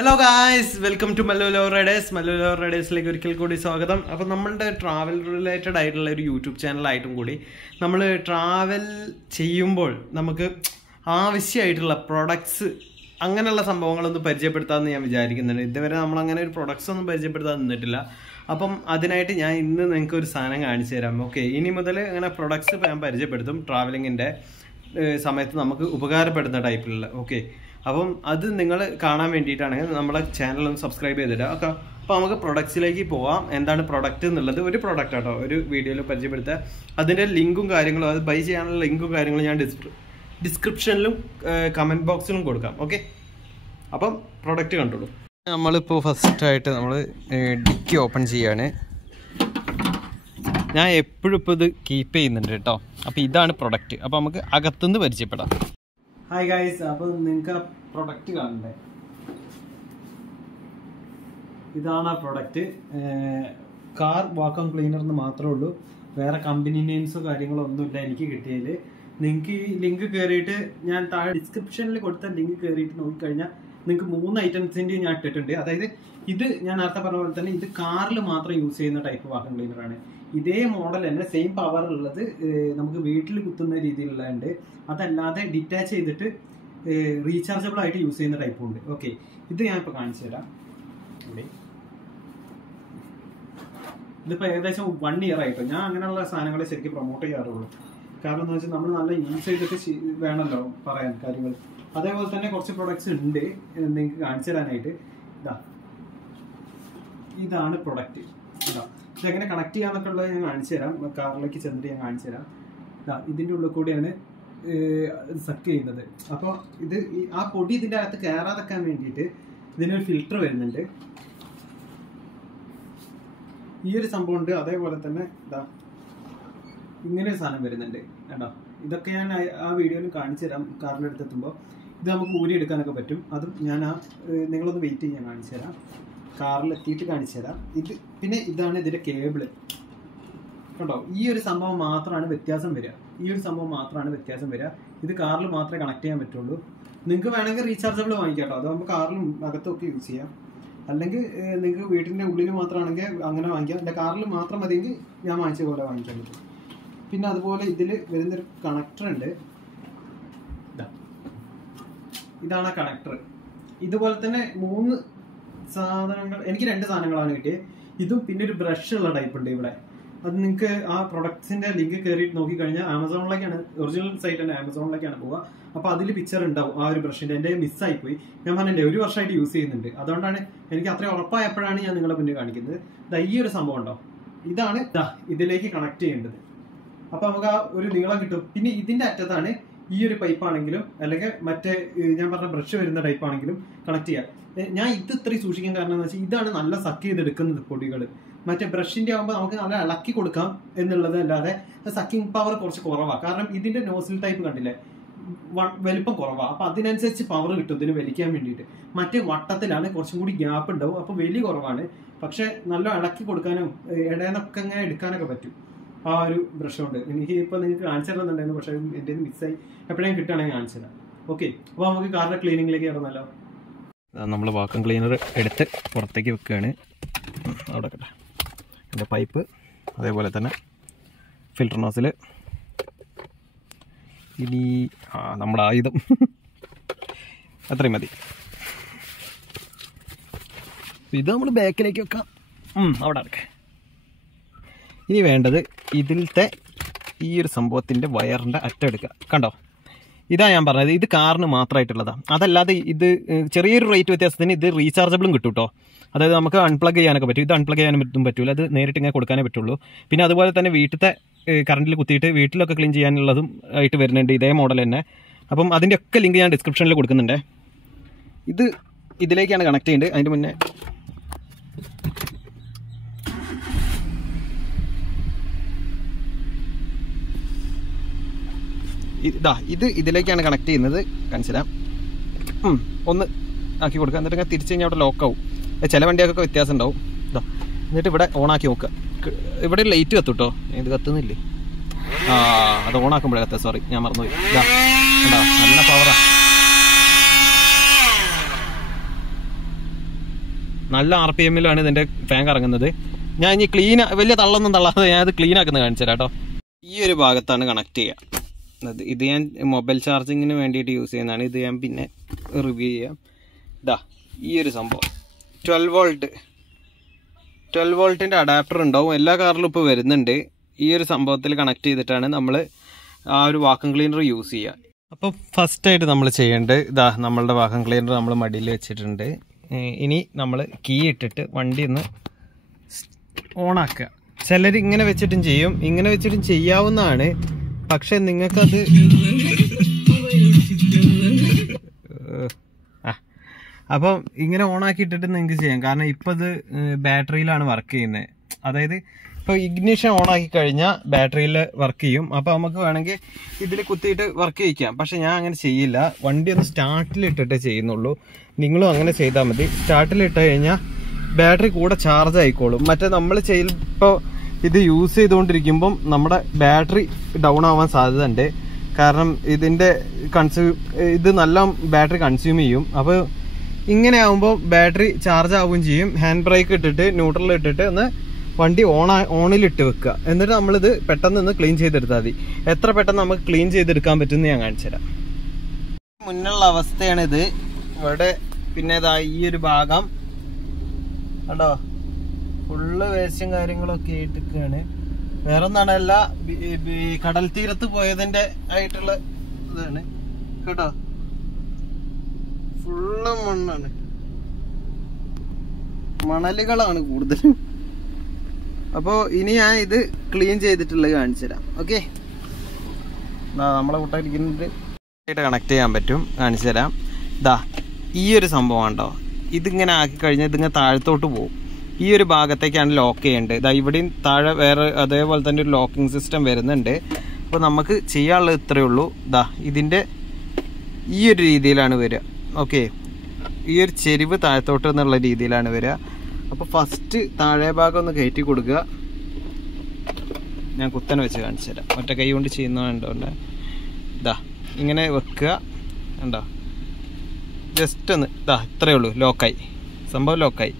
Hello guys, welcome to Mallu riders. Mallu റൈഡേഴ്സിലേക്ക് ഒരിക്കൽ കൂടി സ്വാഗതം. അപ്പോൾ നമ്മളുടെ ട്രാവൽ റിലേറ്റഡ് ആയിട്ടുള്ള ഒരു യൂട്യൂബ് ചാനലായിട്ടും കൂടി നമ്മൾ ട്രാവൽ ചെയ്യുമ്പോൾ നമുക്ക് ആവശ്യമായിട്ടുള്ള പ്രൊഡക്ട്സ് അങ്ങനെയുള്ള സംഭവങ്ങളൊന്നും പരിചയപ്പെടുത്താമെന്ന് ഞാൻ വിചാരിക്കുന്നുണ്ട്. ഇതുവരെ നമ്മളങ്ങനെ ഒരു പ്രൊഡക്ട്സ് ഒന്നും പരിചയപ്പെടുത്താൻ നിന്നിട്ടില്ല. അപ്പം അതിനായിട്ട് ഞാൻ ഇന്ന് നിങ്ങൾക്ക് ഒരു സാധനം കാണിച്ചു തരാം. ഓക്കെ, ഇനി മുതൽ അങ്ങനെ പ്രൊഡക്ട്സ് ഞാൻ പരിചയപ്പെടുത്തും ട്രാവലിങ്ങിൻ്റെ സമയത്ത് നമുക്ക് ഉപകാരപ്പെടുന്ന ടൈപ്പിലുള്ള. ഓക്കെ, അപ്പം അത് നിങ്ങൾ കാണാൻ വേണ്ടിയിട്ടാണെങ്കിൽ നമ്മളെ ചാനലൊന്ന് സബ്സ്ക്രൈബ് ചെയ്തിടുക. ഓക്കെ, അപ്പോൾ നമുക്ക് പ്രൊഡക്ട്സിലേക്ക് പോവാം. എന്താണ് പ്രൊഡക്റ്റ് എന്നുള്ളത് ഒരു പ്രൊഡക്റ്റ് ആട്ടോ ഒരു വീഡിയോയിൽ പരിചയപ്പെടുത്തുക. അതിൻ്റെ ലിങ്കും കാര്യങ്ങളും, അത് ബൈ ചെയ്യാനുള്ള ലിങ്കും കാര്യങ്ങളും ഞാൻ ഡിസ്ക്രിപ്ഷനിലും കമൻറ്റ് ബോക്സിലും കൊടുക്കാം. ഓക്കെ, അപ്പം പ്രൊഡക്റ്റ് കണ്ടോളൂ. നമ്മളിപ്പോൾ ഫസ്റ്റായിട്ട് നമ്മൾ ഡിക്കി ഓപ്പൺ ചെയ്യാണ്. ഞാൻ എപ്പോഴും ഇപ്പോൾ ഇത് കീപ്പ് ചെയ്യുന്നുണ്ട് കേട്ടോ. അപ്പോൾ ഇതാണ് പ്രൊഡക്റ്റ്. അപ്പോൾ നമുക്ക് അകത്തുനിന്ന് പരിചയപ്പെടാം. ഹായ് ഗൈസ്, അപ്പോൾ നിങ്ങൾക്ക് ആ പ്രൊഡക്റ്റ് കാണണ്ടേ? ഇതാണ് ആ പ്രൊഡക്റ്റ്. കാർ വാക്വം ക്ലീനർ എന്ന് മാത്രമേ ഉള്ളൂ. വേറെ കമ്പനി നെയിംസോ കാര്യങ്ങളോ ഒന്നുമില്ല എനിക്ക് കിട്ടിയതിൽ. നിങ്ങൾക്ക് ഈ ലിങ്ക് കയറിയിട്ട് ഞാൻ താഴെ ഡിസ്ക്രിപ്ഷനിൽ കൊടുത്ത ലിങ്ക് കയറിയിട്ട് നോക്കിക്കഴിഞ്ഞാൽ നിങ്ങൾക്ക് 3 ഐറ്റംസിൻ്റെ ഞാൻ ഇട്ടിട്ടുണ്ട്. അതായത് ഇത് ഞാൻ നേരത്തെ പറഞ്ഞ പോലെ തന്നെ ഇത് കാറിൽ മാത്രം യൂസ് ചെയ്യുന്ന ടൈപ്പ് വാക്വം ക്ലീനറാണ്. ഇതേ മോഡൽ തന്നെ സെയിം പവർ ഉള്ളത് നമുക്ക് വീട്ടിൽ കുത്തുന്ന രീതിയിലുള്ളതുണ്ട്. അതല്ലാതെ ഡിറ്റാച്ച് ചെയ്തിട്ട് റീചാർജബിൾ ആയിട്ട് യൂസ് ചെയ്യുന്ന ടൈപ്പും ഉണ്ട്. ഓക്കെ, ഇത് ഞാനിപ്പോൾ കാണിച്ചു തരാം. ഇതിപ്പോൾ ഏകദേശം 1 ഇയർ ആയിട്ടോ. ഞാൻ അങ്ങനെയുള്ള സാധനങ്ങളെ ശരിക്കും പ്രൊമോട്ട് ചെയ്യാറുള്ളൂ. കാരണം എന്താ വെച്ചാൽ നമ്മൾ നല്ല യൂസ് ചെയ്തിട്ട് വേണമല്ലോ പറയാൻ കാര്യങ്ങൾ. അതേപോലെ തന്നെ കുറച്ച് പ്രൊഡക്ട്സ് ഉണ്ട് നിങ്ങൾക്ക് കാണിച്ചു തരാനായിട്ട്. ഇതാണ് പ്രൊഡക്റ്റ്. ഇതെങ്ങനെ കണക്ട് ചെയ്യാന്നൊക്കെ ഉള്ളത് ഞാൻ കാണിച്ചു തരാം. കാറിലേക്ക് ചെന്നിട്ട് ഞാൻ കാണിച്ചു തരാം. ഇതിൻ്റെ ഉള്ളിൽ കൂടിയാണ് സക്ക് ചെയ്യുന്നത്. അപ്പോൾ ഇത് ആ പൊടി ഇതിൻ്റെ അകത്ത് കയറാതെക്കാൻ വേണ്ടിയിട്ട് ഇതിനൊരു ഫിൽറ്റർ വരുന്നുണ്ട്. ഈ ഒരു സംഭവം ഉണ്ട്. അതേപോലെ തന്നെ ഇങ്ങനെ ഒരു സാധനം വരുന്നുണ്ട് കേട്ടോ. ഇതൊക്കെ ഞാൻ ആ വീഡിയോയിൽ കാണിച്ചു തരാം. കാറിൻ്റെ അടുത്തെത്തുമ്പോൾ ഇത് നമുക്ക് ഊരിയെടുക്കാനൊക്കെ പറ്റും. അതും ഞാൻ നിങ്ങളൊന്ന് വെയിറ്റ് ചെയ്യാൻ കാണിച്ചു തരാം. കാറിലെത്തിയിട്ട് കാണിച്ചു തരാം. ഇത് പിന്നെ ഇതാണ് ഇതിൻ്റെ കേബിള് കേട്ടോ. ഈ ഒരു സംഭവം മാത്രമാണ് വ്യത്യാസം വരിക. ഇത് കാറിൽ മാത്രമേ കണക്ട് ചെയ്യാൻ പറ്റുള്ളൂ. നിങ്ങൾക്ക് വേണമെങ്കിൽ റീചാർജബിൾ വാങ്ങിക്കാം കേട്ടോ. അതാകുമ്പോൾ കാറിലും അകത്തൊക്കെ യൂസ് ചെയ്യാം. അല്ലെങ്കിൽ നിങ്ങൾക്ക് വീട്ടിൻ്റെ ഉള്ളിൽ മാത്രമാണെങ്കിൽ അങ്ങനെ വാങ്ങിക്കാം. എൻ്റെ കാറിൽ മാത്രം മതിയെങ്കിൽ ഞാൻ വാങ്ങിച്ച പോലെ വാങ്ങിക്കാൻ പറ്റും. പിന്നെ അതുപോലെ ഇതിൽ വരുന്നൊരു കണക്ടർ ഉണ്ട്. ഇതാണ് ആ കണക്ടർ. ഇതുപോലെ തന്നെ 3 സാധനങ്ങൾ, എനിക്ക് 2 സാധനങ്ങളാണ് കിട്ടിയത്. ഇതും പിന്നെ ഒരു ബ്രഷ് ഉള്ള ടൈപ്പ് ഉണ്ട് ഇവിടെ. അത് നിങ്ങൾക്ക് ആ പ്രൊഡക്ട്സിന്റെ ലിങ്ക് കയറിയിട്ട് നോക്കിക്കഴിഞ്ഞാൽ ആമസോണിലേക്കാണ്, ഒറിജിനൽ സൈറ്റ് തന്നെ ആമസോണിലേക്കാണ് പോവുക. അപ്പോൾ അതിൽ പിക്ചർ ഉണ്ടാവും ആ ഒരു ബ്രഷിന്റെ. എൻ്റെ മിസ്സായിപ്പോയി. ഞാൻ പറഞ്ഞില്ലേ 1 വർഷമായിട്ട് യൂസ് ചെയ്യുന്നുണ്ട്. അതുകൊണ്ടാണ് എനിക്ക് അത്രയും ഉറപ്പായപ്പോഴാണ് ഞാൻ നിങ്ങളെ മുന്നിൽ കാണിക്കുന്നത്. ഈ ഒരു സംഭവം ഉണ്ടോ, ഇതാണ് ഇതിലേക്ക് കണക്ട് ചെയ്യേണ്ടത്. അപ്പോൾ നമുക്ക് ആ ഒരു നീളം കിട്ടും. പിന്നെ ഇതിന്റെ അറ്റത്താണ് ഈ ഒരു പൈപ്പ് ആണെങ്കിലും അല്ലെങ്കിൽ മറ്റേ ഞാൻ പറഞ്ഞ ബ്രഷ് വരുന്ന ടൈപ്പ് ആണെങ്കിലും കണക്ട് ചെയ്യാം. ഞാൻ ഇത് ഇത്രയും സൂക്ഷിക്കാൻ കാരണം എന്ന് വെച്ചാൽ ഇതാണ് നല്ല സക്ക് ചെയ്തെടുക്കുന്നത് പൊടികൾ. മറ്റേ ബ്രഷിന്റെ ആകുമ്പോൾ നമുക്ക് നല്ല ഇളക്കി കൊടുക്കാം എന്നുള്ളത് അല്ലാതെ സക്കിംഗ് പവർ കുറച്ച് കുറവാണ്. കാരണം ഇതിന്റെ നോസിൽ ടൈപ്പ് കണ്ടില്ലേ, വലിപ്പം കുറവാണ്. അപ്പൊ അതിനനുസരിച്ച് പവർ കിട്ടും ഇതിന് വലിക്കാൻ വേണ്ടിയിട്ട്. മറ്റേ വട്ടത്തിലാണ് കുറച്ചും കൂടി ഗ്യാപ്പ് ഉണ്ടാവും. അപ്പൊ വലി കുറവാണ്. പക്ഷെ നല്ല ഇളക്കി കൊടുക്കാനും ഇടയെന്നൊക്കെ അങ്ങനെ എടുക്കാനൊക്കെ പറ്റും ആ ഒരു ബ്രഷ് കൊണ്ട്. എനിക്ക് ഇപ്പൊ നിങ്ങൾക്ക് കാണിച്ചു തരുന്നുണ്ടായിരുന്നു, പക്ഷെ എൻ്റെ മിസ്സായി. എപ്പോഴേലും കിട്ടുകയാണെങ്കിൽ കാണിച്ചു തരാം. ഓക്കെ, അപ്പോൾ നമുക്ക് കാറിന്റെ ക്ലീനിങ്ങിലേക്ക് ഇറങ്ങാലോ. നമ്മൾ വാക്വം ക്ലീനർ എടുത്ത് പുറത്തേക്ക് വെക്കുകയാണ്. അവിടെ കേട്ടെ എൻ്റെ പൈപ്പ്, അതേപോലെ തന്നെ ഫിൽറ്റർ നോസിൽ. ഇനി നമ്മുടെ ആയുധം അത്രയും മതി. ഇത് നമ്മൾ ബാക്കിലേക്ക് വെക്കാം. അവിടെ അടക്കെ. ഇനി വേണ്ടത് ഇതിലത്തെ ഈ ഒരു സംഭവത്തിൻ്റെ വയറിൻ്റെ അറ്റെടുക്കുക. കണ്ടോ, ഇതാ ഞാൻ പറഞ്ഞത്. ഇത് കാറിന് മാത്രമായിട്ടുള്ളതാണ്. അതല്ലാതെ ഇത് ചെറിയൊരു റേറ്റ് വ്യത്യാസത്തിന് ഇത് റീചാർജബിളും കിട്ടും കേട്ടോ. അതായത് നമുക്ക് അൺപ്ലഗ് ചെയ്യാനൊക്കെ പറ്റും. ഇത് അൺപ്ലഗ് ചെയ്യാനൊന്നും പറ്റില്ല. അത് നേരിട്ട് ഇങ്ങനെ കൊടുക്കാനേ പറ്റുള്ളൂ. പിന്നെ അതുപോലെ തന്നെ വീട്ടിലത്തെ കറണ്ടിൽ കുത്തിയിട്ട് വീട്ടിലൊക്കെ ക്ലീൻ ചെയ്യാനുള്ളതും ആയിട്ട് വരുന്നുണ്ട് ഇതേ മോഡൽ തന്നെ. അപ്പം അതിൻ്റെ ഒക്കെ ലിങ്ക് ഞാൻ ഡിസ്ക്രിപ്ഷനിൽ കൊടുക്കുന്നുണ്ട്. ഇത് ഇതിലേക്കാണ് കണക്ട് ചെയ്യേണ്ടത്. അതിൻ്റെ മുന്നേ ഇത് ഇതിലേക്കാണ് കണക്ട് ചെയ്യുന്നത്. കാണിച്ചു തരാം. ഒന്ന് ആക്കി കൊടുക്കുക. എന്നിട്ട് ഇങ്ങനെ തിരിച്ചു കഴിഞ്ഞാൽ അവിടെ ലോക്കാവും. ചില വണ്ടിയൊക്കെ വ്യത്യാസം ഉണ്ടാവും. എന്നിട്ട് ഇവിടെ ഓണാക്കി നോക്കുക. ഇവിടെ ലൈറ്റ് കത്തും കേട്ടോ. ഇത് കത്തുന്നില്ലേ? അത് ഓണാക്കുമ്പോഴേ കത്തുക. സോറി, ഞാൻ മറന്നുപോയി. നല്ല പവറാണ്. നല്ല RPM-ലാണ് ഇതിൻ്റെ ഫാൻ കറങ്ങുന്നത്. ഞാൻ ഇനി വലിയ തള്ളൊന്നും തള്ളാതെ ഞാനത് ക്ലീൻ ആക്കുന്നത് കാണിച്ചു തരാം കേട്ടോ. ഈ ഒരു ഭാഗത്താണ് കണക്ട് ചെയ്യുക. ഇത് ഞാൻ മൊബൈൽ ചാർജിങ്ങിന് വേണ്ടിയിട്ട് യൂസ് ചെയ്യുന്നതാണ്. ഇത് ഞാൻ പിന്നെ റിവ്യൂ ചെയ്യാം. ഈ ഒരു സംഭവം 12 വോൾട്ടിൻ്റെ അഡാപ്റ്റർ ഉണ്ടാവും. എല്ലാ കാറിലും ഇപ്പോൾ വരുന്നുണ്ട്. ഈ ഒരു സംഭവത്തിൽ കണക്ട് ചെയ്തിട്ടാണ് നമ്മൾ ആ ഒരു വാക്വം ക്ലീനർ യൂസ് ചെയ്യുക. അപ്പോൾ ഫസ്റ്റായിട്ട് നമ്മൾ ചെയ്യേണ്ടത് നമ്മളുടെ വാക്വം ക്ലീനർ നമ്മൾ മടിയിൽ വെച്ചിട്ടുണ്ട്. ഇനി നമ്മൾ കീ ഇട്ടിട്ട് വണ്ടി ഒന്ന് ഓണാക്കുക. ചിലർ ഇങ്ങനെ വെച്ചിട്ടും ചെയ്യും, ഇങ്ങനെ വെച്ചിട്ടും ചെയ്യാവുന്നതാണ്. പക്ഷെ നിങ്ങൾക്കത് അപ്പം ഇങ്ങനെ ഓണാക്കിയിട്ടിട്ട് നിങ്ങൾക്ക് ചെയ്യാം. കാരണം ഇപ്പോൾ ഇത് ബാറ്ററിയിലാണ് വർക്ക് ചെയ്യുന്നത്. അതായത് ഇപ്പോൾ ഇഗ്നിഷൻ ഓണാക്കി കഴിഞ്ഞാൽ ബാറ്ററിയിൽ വർക്ക് ചെയ്യും. അപ്പോൾ നമുക്ക് വേണമെങ്കിൽ ഇതിൽ കുത്തിയിട്ട് വർക്ക് ചെയ്യിക്കാം. പക്ഷെ ഞാൻ അങ്ങനെ ചെയ്യില്ല. വണ്ടി ഒന്ന് സ്റ്റാർട്ടിലിട്ടിട്ടേ ചെയ്യുന്നുള്ളൂ. നിങ്ങളും അങ്ങനെ ചെയ്താൽ മതി. സ്റ്റാർട്ടിലിട്ട് കഴിഞ്ഞാൽ ബാറ്ററി കൂടെ ചാർജ് ആയിക്കോളും. മറ്റേ നമ്മൾ ഇപ്പോൾ ഇത് യൂസ് ചെയ്തുകൊണ്ടിരിക്കുമ്പം നമ്മുടെ ബാറ്ററി ഡൗൺ ആവാൻ സാധ്യത ഉണ്ട്. കാരണം ഇത് നല്ല ബാറ്ററി കൺസ്യൂം ചെയ്യും. അപ്പോൾ ഇങ്ങനെ ആകുമ്പോൾ ബാറ്ററി ചാർജ് ആവുകയും ചെയ്യും. ഹാൻഡ് ബ്രേക്ക് ഇട്ടിട്ട് ന്യൂട്രൽ ഇട്ടിട്ട് ഒന്ന് വണ്ടി ഓണിലിട്ട് വെക്കുക. എന്നിട്ട് നമ്മളിത് പെട്ടെന്ന് ഒന്ന് ക്ലീൻ ചെയ്തെടുത്താൽ മതി. എത്ര പെട്ടെന്ന് നമുക്ക് ക്ലീൻ ചെയ്തെടുക്കാൻ പറ്റുമെന്ന് ഞാൻ കാണിച്ചു തരാം. മുന്നുള്ള അവസ്ഥയാണിത്. ഇവിടെ പിന്നെ ഈ ഒരു ഭാഗം കണ്ടോ, ഫുള്ള് വേസ്റ്റും കാര്യങ്ങളൊക്കെ ആയിട്ടൊക്കെയാണ്. വേറെ ഒന്നാണല്ല, കടൽ തീരത്ത് പോയതിന്റെ ആയിട്ടുള്ള ഇതാണ് കേട്ടോ. ഫുള്ള് മണ്ണാണ്, മണലുകളാണ് കൂടുതലും. അപ്പോൾ ഇനി ഞാൻ ഇത് ക്ലീൻ ചെയ്തിട്ടുള്ളത് കാണിച്ചു തരാം. ഓക്കെ, നമ്മളെ കൂട്ടായിരിക്കുന്നത് കണക്ട് ചെയ്യാൻ പറ്റും, കാണിച്ചു തരാം. ഈ ഒരു സംഭവം ഉണ്ടോ, ഇതിങ്ങനെ ആക്കി കഴിഞ്ഞാൽ ഇതിങ്ങനെ താഴത്തോട്ട് പോകും. ഈ ഒരു ഭാഗത്തേക്കാണ് ലോക്ക് ചെയ്യേണ്ടത്. ഇവിടെയും താഴെ വേറെ അതേപോലെ തന്നെ ഒരു ലോക്കിംഗ് സിസ്റ്റം വരുന്നുണ്ട്. അപ്പോൾ നമുക്ക് ചെയ്യാനുള്ളത് ഇത്രയേ ഉള്ളൂ. ഇതിൻ്റെ ഈ ഒരു രീതിയിലാണ് വരിക. ഓക്കെ, ഈ ഒരു ചെരിവ് താഴത്തോട്ട് എന്നുള്ള രീതിയിലാണ് വരിക. അപ്പോൾ ഫസ്റ്റ് താഴെ ഭാഗം ഒന്ന് കയറ്റി കൊടുക്കുക. ഞാൻ കുത്തനെ വെച്ച് കാണിച്ചു തരാം. ഒറ്റ കൈ കൊണ്ട് ചെയ്യുന്നതുകൊണ്ട് ഇങ്ങനെ വെക്കുക. ഉണ്ടോ, ജസ്റ്റ് ഒന്ന് ഇത്രയേ ഉള്ളൂ. ലോക്കായി, സംഭവം ലോക്കായി.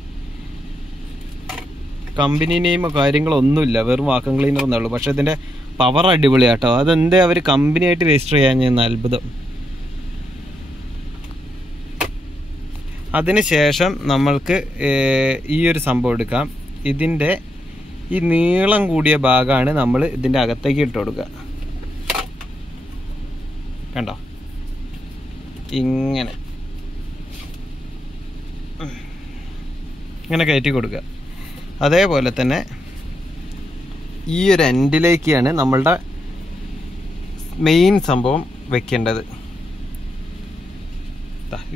കമ്പനി നെയിമോ കാര്യങ്ങളോ ഒന്നുമില്ല, വെറും വാക്വം ക്ലീനർ എന്നേ ഉള്ളൂ. പക്ഷെ ഇതിൻ്റെ പവർ അടിപൊളിയാട്ടോ. അതെന്തേ അവർ കമ്പനിയായിട്ട് രജിസ്റ്റർ ചെയ്യാൻ അത്ഭുതം. അതിനുശേഷം നമ്മൾക്ക് ഈ ഒരു സംഭവം എടുക്കാം. ഇതിൻ്റെ ഈ നീളം കൂടിയ ഭാഗമാണ് നമ്മൾ ഇതിൻ്റെ അകത്തേക്ക് ഇട്ട് കൊടുക്കുക. കണ്ടോ, ഇങ്ങനെ കയറ്റി കൊടുക്കുക. അതേപോലെ തന്നെ ഈ ഒരു എൻഡിലേക്കാണ് നമ്മളുടെ മെയിൻ സംഭവം വെക്കേണ്ടത്.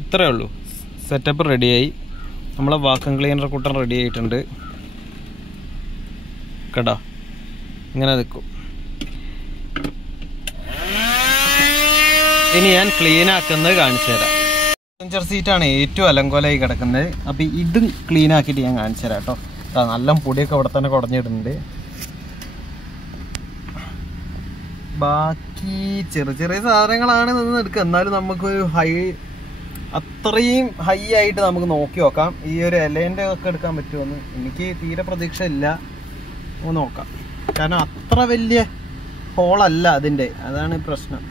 ഇത്രയേ ഉള്ളൂ. സെറ്റപ്പ് റെഡിയായി. നമ്മളെ വാക്വം ക്ലീനർ കൂട്ടം റെഡി ആയിട്ടുണ്ട് കേട്ടോ. ഇങ്ങനെ നിൽക്കും. ഇനി ഞാൻ ക്ലീൻ ആക്കുന്നത് കാണിച്ചു തരാം. പാസഞ്ചർ സീറ്റാണ് ഏറ്റവും അലങ്കോലായി കിടക്കുന്നത്. അപ്പോൾ ഇതും ക്ലീൻ ആക്കിയിട്ട് ഞാൻ കാണിച്ചു തരാം കേട്ടോ. നല്ല പൊടിയൊക്കെ അവിടെ തന്നെ കുടഞ്ഞിടുന്നുണ്ട്. ബാക്കി ചെറിയ സാധനങ്ങളാണ് നിന്ന് എടുക്കുക. എന്നാലും നമുക്കൊരു അത്രയും ഹൈ ആയിട്ട് നമുക്ക് നോക്കി നോക്കാം. ഈ ഒരു ഇലേൻ്റെ ഒക്കെ എടുക്കാൻ പറ്റുമെന്ന് എനിക്ക് തീരെ പ്രതീക്ഷ ഇല്ല. നമുക്ക് നോക്കാം. കാരണം അത്ര വലിയ ഹോളല്ല അതിൻ്റെ, അതാണ് പ്രശ്നം.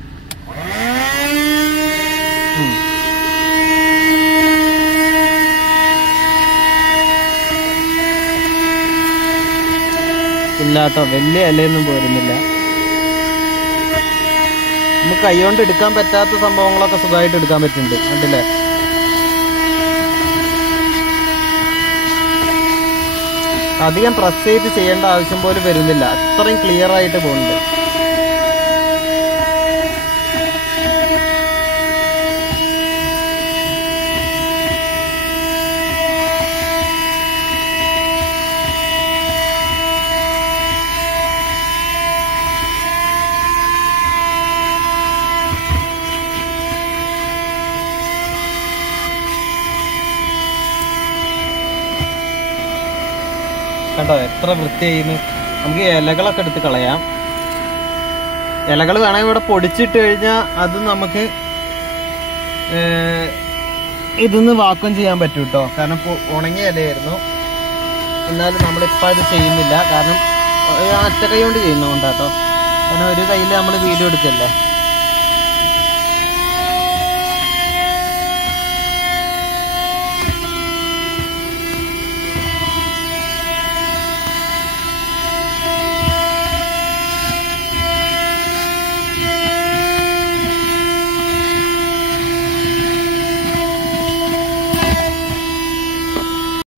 ഇല്ലാട്ടോ, വലിയ ഇലയൊന്നും പോരുന്നില്ല. നമുക്ക് കൈകൊണ്ട് എടുക്കാൻ പറ്റാത്ത സംഭവങ്ങളൊക്കെ സുഖമായിട്ട് എടുക്കാൻ പറ്റുന്നുണ്ട്. കണ്ടില്ലേ, അധികം പ്രസ് ചെയ്ത് ചെയ്യേണ്ട ആവശ്യം പോലും വരുന്നില്ല. അത്രയും ക്ലിയർ ആയിട്ട് പോകുന്നുണ്ട്. കണ്ടോ എത്ര വൃത്തിയായിന്ന്. നമുക്ക് ഇലകളൊക്കെ എടുത്ത് കളയാം. ഇലകൾ വേണമെങ്കിൽ ഇവിടെ പൊടിച്ചിട്ട് കഴിഞ്ഞാൽ അത് നമുക്ക് ഇതിന്ന് വാക്വം ചെയ്യാൻ പറ്റും കേട്ടോ. കാരണം ഉണങ്ങിയ ഇലയായിരുന്നു. എന്നാലും നമ്മളിപ്പോൾ അത് ചെയ്യുന്നില്ല. കാരണം ഒറ്റ കൈ കൊണ്ട് ചെയ്യുന്നതുകൊണ്ടാട്ടോ. കാരണം ഒരു കയ്യിൽ നമ്മൾ വീഡിയോ എടുക്കല്ലേ.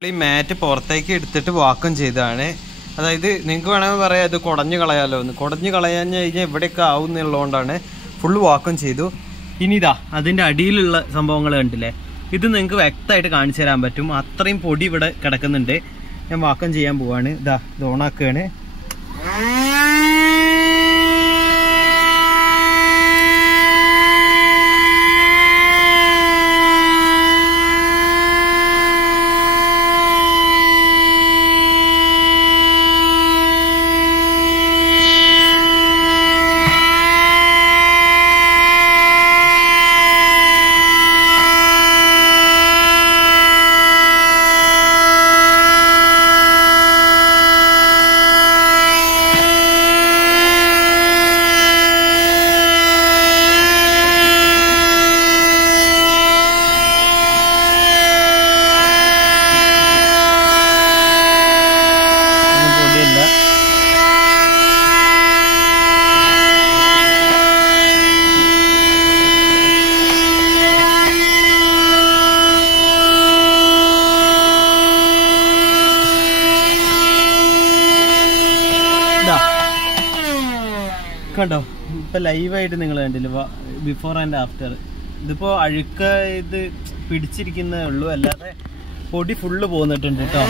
ഈ മാറ്റ് പുറത്തേക്ക് എടുത്തിട്ട് വാക്വം ചെയ്തതാണ്. അതായത് നിങ്ങൾക്ക് വേണമെങ്കിൽ പറയാം ഇത് കുടഞ്ഞു കളയാമല്ലോ എന്ന്. കുടഞ്ഞു കളയാന്ന് കഴിഞ്ഞാൽ ഇവിടെയൊക്കെ ആവും എന്നുള്ളതുകൊണ്ടാണ് ഫുള്ള് വാക്വം ചെയ്തു. ഇനി ഇതാ അതിൻ്റെ അടിയിലുള്ള സംഭവങ്ങൾ കണ്ടില്ലേ, ഇത് നിങ്ങൾക്ക് വ്യക്തമായിട്ട് കാണിച്ചു തരാൻ പറ്റും. അത്രയും പൊടി ഇവിടെ കിടക്കുന്നുണ്ട്. ഞാൻ വാക്വം ചെയ്യാൻ പോവാണ്. ഇതാ ഇത് ഓണാക്കുകയാണ്. കണ്ടോ, ഇപ്പം ലൈവായിട്ട് നിങ്ങൾ കണ്ടില്ല ബിഫോർ ആൻഡ് ആഫ്റ്റർ. ഇതിപ്പോൾ അഴുക്ക് ഇത് പിടിച്ചിരിക്കുന്നേ ഉള്ളൂ, അല്ലാതെ പൊടി ഫുള്ള് പോന്നിട്ടുണ്ട് കേട്ടോ.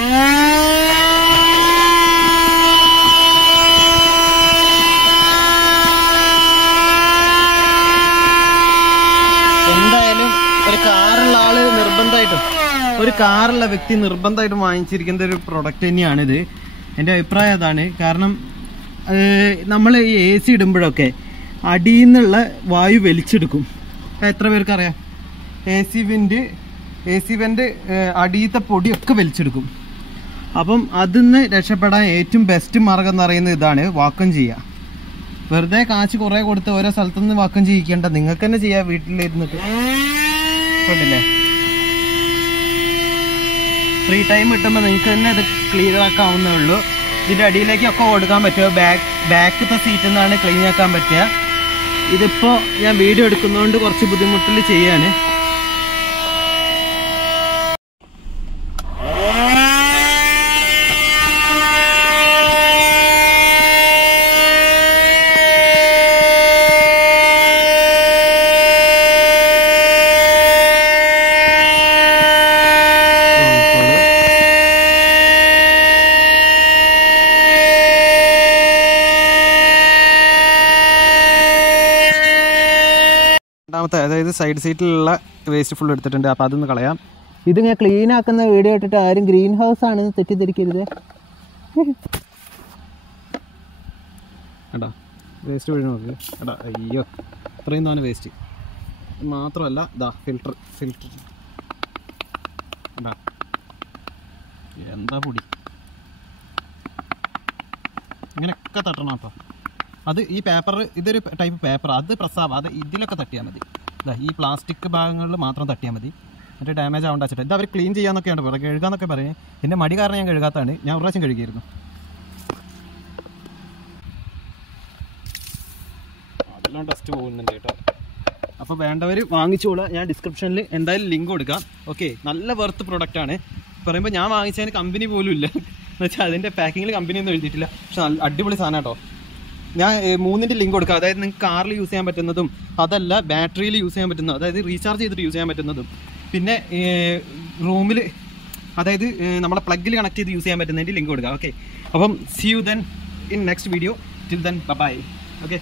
എന്തായാലും ഒരു കാറുള്ള ആള് നിർബന്ധമായിട്ടും, ഒരു കാറുള്ള വ്യക്തി നിർബന്ധമായിട്ടും വാങ്ങിച്ചിരിക്കുന്ന ഒരു പ്രൊഡക്റ്റ് തന്നെയാണിത്. എൻ്റെ അഭിപ്രായം അതാണ്. കാരണം നമ്മൾ ഈ AC ഇടുമ്പോഴൊക്കെ അടിയിൽ നിന്നുള്ള വായു വലിച്ചെടുക്കും. എത്ര പേർക്കറിയാം? AC വെൻ്റ് അടിയത്തെ പൊടിയൊക്കെ വലിച്ചെടുക്കും. അപ്പം അതിന്ന് രക്ഷപ്പെടാൻ ഏറ്റവും ബെസ്റ്റ് മാർഗം എന്ന് പറയുന്നത് ഇതാണ്, വാക്വം ചെയ്യുക. വെറുതെ കാശ് കുറേ കൊടുത്ത് ഓരോ സ്ഥലത്തുനിന്ന് വാക്വം ചെയ്യിക്കേണ്ട, നിങ്ങൾക്ക് തന്നെ ചെയ്യാം വീട്ടിലിരുന്നിട്ട്. കണ്ടില്ലേ, ഫ്രീ ടൈം കിട്ടുമ്പോൾ നിങ്ങൾക്ക് തന്നെ അത് ക്ലിയർ ആക്കാവുന്നേ ഉള്ളൂ. ഇതിൻ്റെ അടിയിലേക്കൊക്കെ കൊടുക്കാൻ പറ്റുമോ, ബാക്കത്തെ സീറ്റിൽ നിന്നാണ് ക്ലീൻ ആക്കാൻ പറ്റുക. ഇതിപ്പോൾ ഞാൻ വീഡിയോ എടുക്കുന്നതുകൊണ്ട് കുറച്ച് ബുദ്ധിമുട്ടിൽ ചെയ്യാണ്. അതായത് സൈഡ് സീറ്റിലുള്ള വേസ്റ്റ് ഫുൾ എടുത്തിട്ടുണ്ട്. അപ്പോൾ അതൊന്ന് കളയാം. ഇത് ഞാൻ ക്ലീൻ ആക്കുന്ന വീഡിയോ ഇട്ടിട്ട് ആരും ഗ്രീൻ ഹൗസ് ആണെന്ന് തെറ്റിദ്ധരിക്കരുത് കേട്ടോ. വേസ്റ്റ് വഴി നോക്ക് കേട്ടോ. അയ്യോ, ഇത്രയും തന്നെ വേസ്റ്റ് മാത്രമല്ല. ഇതാ ഫിൽറ്റർ കേട്ടോ, എന്താ പൊടി. ഇങ്ങനെയൊക്കെ തട്ടണം കേട്ടോ. അത് ഈ പേപ്പർ, ഇതൊരു ടൈപ്പ് പേപ്പർ, അത് പ്രസ്സാവും. അത് ഇതിലൊക്കെ തട്ടിയാൽ മതി. ഈ പ്ലാസ്റ്റിക് ഭാഗങ്ങളിൽ മാത്രം തട്ടിയാൽ മതി. എന്നിട്ട് ഡാമേജ് ആവേണ്ട വെച്ചിട്ട് ഇത് അവർ ക്ലീൻ ചെയ്യാന്നൊക്കെയാണ് പറയുക, കഴുകാന്നൊക്കെ പറയും. എൻ്റെ മടി കാരണം ഞാൻ കഴുകാത്തതാണ്. ഞാൻ ഒരു പ്രാവശ്യം കഴുകിയിരുന്നു. അതെല്ലാം ടെസ്റ്റ് പോകുന്നുണ്ട് കേട്ടോ. അപ്പോൾ വേണ്ടവർ വാങ്ങിച്ചോളാം. ഞാൻ ഡിസ്ക്രിപ്ഷനിൽ എന്തായാലും ലിങ്ക് കൊടുക്കാം. ഓക്കെ, നല്ല വെർത്ത് പ്രൊഡക്റ്റാണ്. പറയുമ്പോൾ ഞാൻ വാങ്ങിച്ചതിന് കമ്പനി പോലും ഇല്ല എന്ന് വെച്ചാൽ അതിൻ്റെ പാക്കിങ്ങിൽ കമ്പനിയൊന്നും എഴുതിയിട്ടില്ല. പക്ഷെ അടിപൊളി സാധനം കേട്ടോ. ഞാൻ 3ൻ്റെ ലിങ്ക് കൊടുക്കാം. അതായത് നിങ്ങൾക്ക് കാറിൽ യൂസ് ചെയ്യാൻ പറ്റുന്നതും, അതല്ല ബാറ്ററിയിൽ യൂസ് ചെയ്യാൻ പറ്റുന്നതും, അതായത് റീചാർജ് ചെയ്തിട്ട് യൂസ് ചെയ്യാൻ പറ്റുന്നതും, പിന്നെ റൂമിൽ അതായത് നമ്മളെ പ്ലഗിൽ കണക്ട് ചെയ്ത് യൂസ് ചെയ്യാൻ പറ്റുന്നതിൻ്റെ ലിങ്ക് കൊടുക്കാം. ഓക്കെ, അപ്പം see you then in next video. Till then bye. Okay.